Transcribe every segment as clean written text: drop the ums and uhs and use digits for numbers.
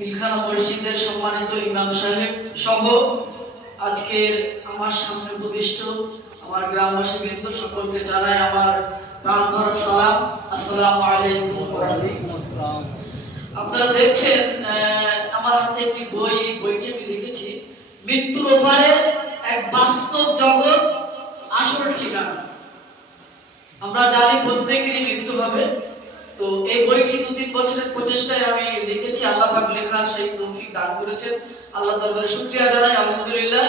পিলখানা মসজিদের সম্মানিত ইমাম সাহেব সহ আজকের আমার সামনে উপবিষ্ট আমার গ্রামবাসী বৃন্দ সকলকে জানাই আমার প্রাণ ভরা সালাম। আসসালামু আলাইকুম ওয়া রাহমাতুল্লাহ। আপনারা দেখছেন আমার হাতে একটি বইটি আমি লিখেছি মৃত্যুর ওপারে এক বাস্তব জগৎ আসল ঠিকানা। আমরা জানি প্রত্যেকেরই মৃত্যু হবে, তো এই বইটি 2-3 বছরের প্রচেষ্টায় আমি লিখেছি। আল্লাহ পাক লেখার সেই তৌফিক দান করেছেন, আল্লাহ দরবারে শুকরিয়া জানাই, আলহামদুলিল্লাহ।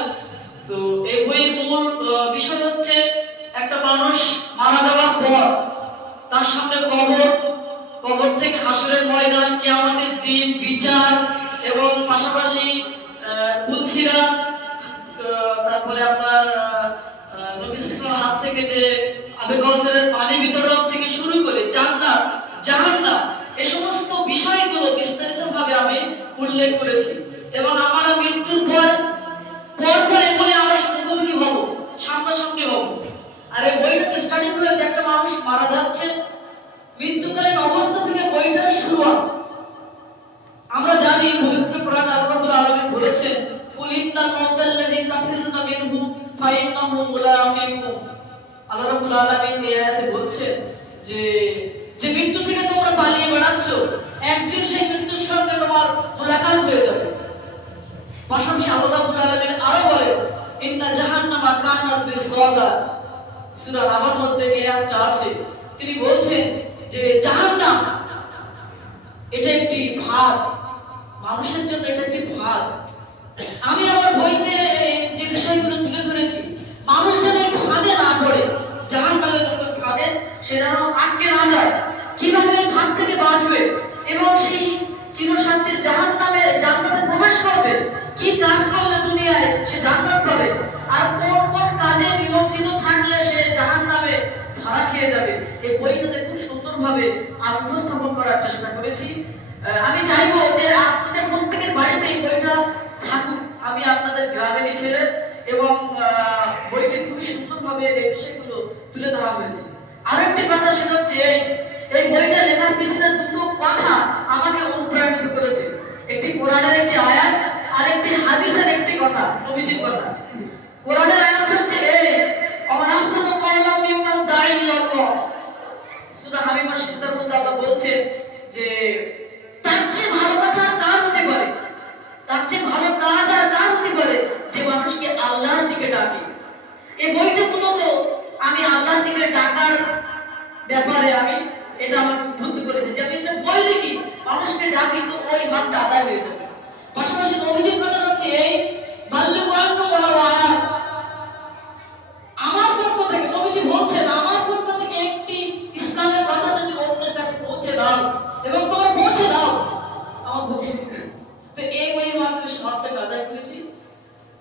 তো এই বইয়ের মূল বিষয় হচ্ছে একটা মানুষ মারা যাওয়ার পর তার সামনে কবর থেকে হাসরের ময়দান, কিয়ামতের দিন, বিচার এবং পাশাপাশি পুলসিরাত, তারপরে আপনার নবী সাল্লাল্লাহু হাত থেকে যে আবে কাউসারের পানি বিতরণ থেকে শুরু করে জান্নাত জাহান্নাম, এই সমস্ত বিষয়গুলো বিস্তারিতভাবে আমি উল্লেখ করেছি। এবং আমার মৃত্যুর পর এগুলি আমার মুখোমুখি হব, সামনাসামনি হব। আর এই বইটাতে স্টাডি করেছে একটা মানুষ মারা যাচ্ছে, মৃত্যুকালীন অবস্থা থেকে বইটার শুরুয়াত। আমরা জানি পবিত্র কোরআন আল্লাহ রাব্বুল আলামিন বলেছেন, কুল ইন্নাল মাউতাল্লাযী তাফিরুনা মিনহু ফাইন্নাহু মুলাকিকুম। আল্লাহ রাব্বুল আলামিন এই আয়াতে বলছেন যে মৃত্যু থেকে তোমরা পালিয়ে বেড়াচ্ছ, একদিন সেই মৃত্যুর সঙ্গে তোমার মুলাকাত হয়ে যাবে। পাশাপাশি আল্লাহ রাব্বুল আলামিন আরো বলেন, ইন্না জাহান্নামা কানাত মিরসাদা। সূরা নাবার মধ্যে এই আয়াতটা আছে। তিনি বলছেন যে জাহান্নাম এটা একটি ফাঁদ, মানুষের জন্য এটা একটি ফাঁদ। আমি আমার বইতে যে বিষয়গুলো তুলে ধরেছি, মানুষ যেন এই ফাঁদে না পড়ে, জাহান্নামের মতো ফাঁদে সে যেন আটকে না যায়, কিভাবে এই ফাঁদ থেকে বাঁচবে এবং সেই চিরশান্তির জান্নাতে প্রবেশ করবে, কি কাজ করলে দুনিয়ায় সে জান্নাত পাবে, আর কোন কাজে নিমজ্জিত থাকলে সে জাহান্নামে ধরা খেয়ে যাবে। এই বইটাতে খুব সুন্দরভাবে আমি উপস্থাপন করার চেষ্টা করেছি। আমি চাইবো যে আপনাদের প্রত্যেকের বাড়িতে এই বইটা থাকুক। আমি আপনাদের গ্রামেরই ছেলে এবং বইটি খুবই সুন্দরভাবে এই বিষয়গুলো তুলে ধরা হয়েছে। আরেকটি কথা সেটা হচ্ছে এই বইটা লেখার পিছনে দুটো কথা আমাকে অনুপ্রাণিত করেছে। একটি কোরআনের একটি আয়াত আর একটি হাদিসের একটি কথা, নবীজির কথা। কোরআনের আয়াত হচ্ছে ওয়া নাহসুনু কাওলাম মিম্মান দাঈ ইলাল্লাহ। সূরা হামিমার সিজদার মধ্যে আল্লাহ বলছেন যে তার চেয়ে ভালো কথা কার হতে পারে, তার চেয়ে ভালো কাজ আর কার হতে পারে যে মানুষকে আল্লাহর দিকে ডাকে। এই বইটা মূলত আমি আল্লাহর দিকে ডাকার ব্যাপারে আমি এটা আমাকে উদ্বুদ্ধ করেছে যে আমি যে বই লিখি মানুষকে ডাকি, তো ওই ভাবটা আদায় হয়ে যাবে। পাশাপাশি নবীজির কথা হচ্ছে বাল্লিগু আন্নি ওয়ালাউ আয়াত। আমার পক্ষ থেকে নবীজি বলছেন, আমার পক্ষ থেকে একটি ইসলামের কথা যদি অন্যের কাছে পৌঁছে দাও এবং তোমরা পৌঁছে দাও আমার পক্ষ থেকে, তো এই বইয়ের মাধ্যমে সব টাকা আদায় করেছি।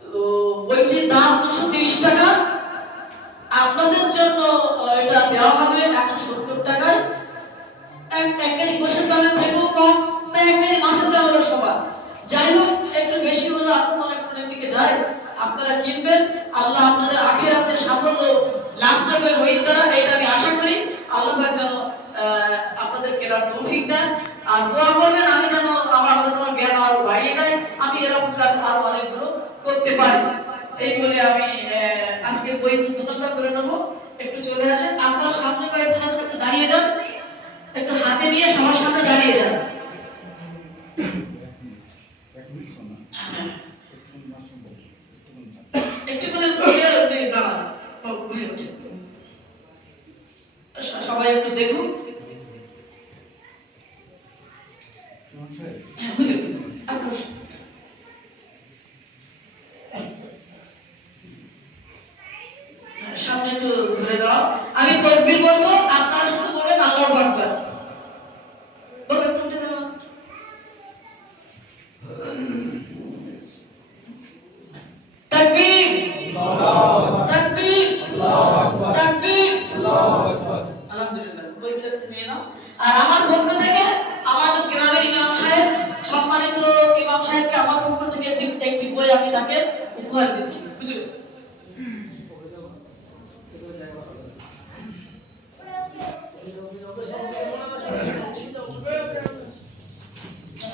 তো বইটির দাম 230 টাকা। আপনাদের জন্য এটা দেওয়া হবে 170 টাকায়। এক কেজি গোশের দামের থেকেও কম, বা 1 কেজি মাছের দাম হলো সমান। যাই হোক, একটু বেশি হলো আপনাদের একটু দিকে যায়, আপনারা কিনবেন। আল্লাহ আপনাদের আখিরাতে সাফল্য লাভ করবে বইয়ের দ্বারা, এটা আমি আশা করি। আল্লাহ পাক যেন আপনাদের কেনার তৌফিক দেন, আর দোয়া করবেন আমি যেন আমার আল্লাহ যেন জ্ঞান আরো বাড়িয়ে দেয়, আমি এরকম কাজ আরো অনেকগুলো করতে পারি। এই বলে আমি আজকে বই উদ্বোধনটা করে নেবো। একটু চলে আসেন, আপনার সামনে কয়েকজন আছেন, একটু দাঁড়িয়ে যান, একটু হাতে নিয়ে সবার সামনে দাঁড়িয়ে যান। একটু করে দাঁড়ান, সবাই একটু দেখুন। সামনে একটু ধরে দাও, আমি তাকবীর বলবো,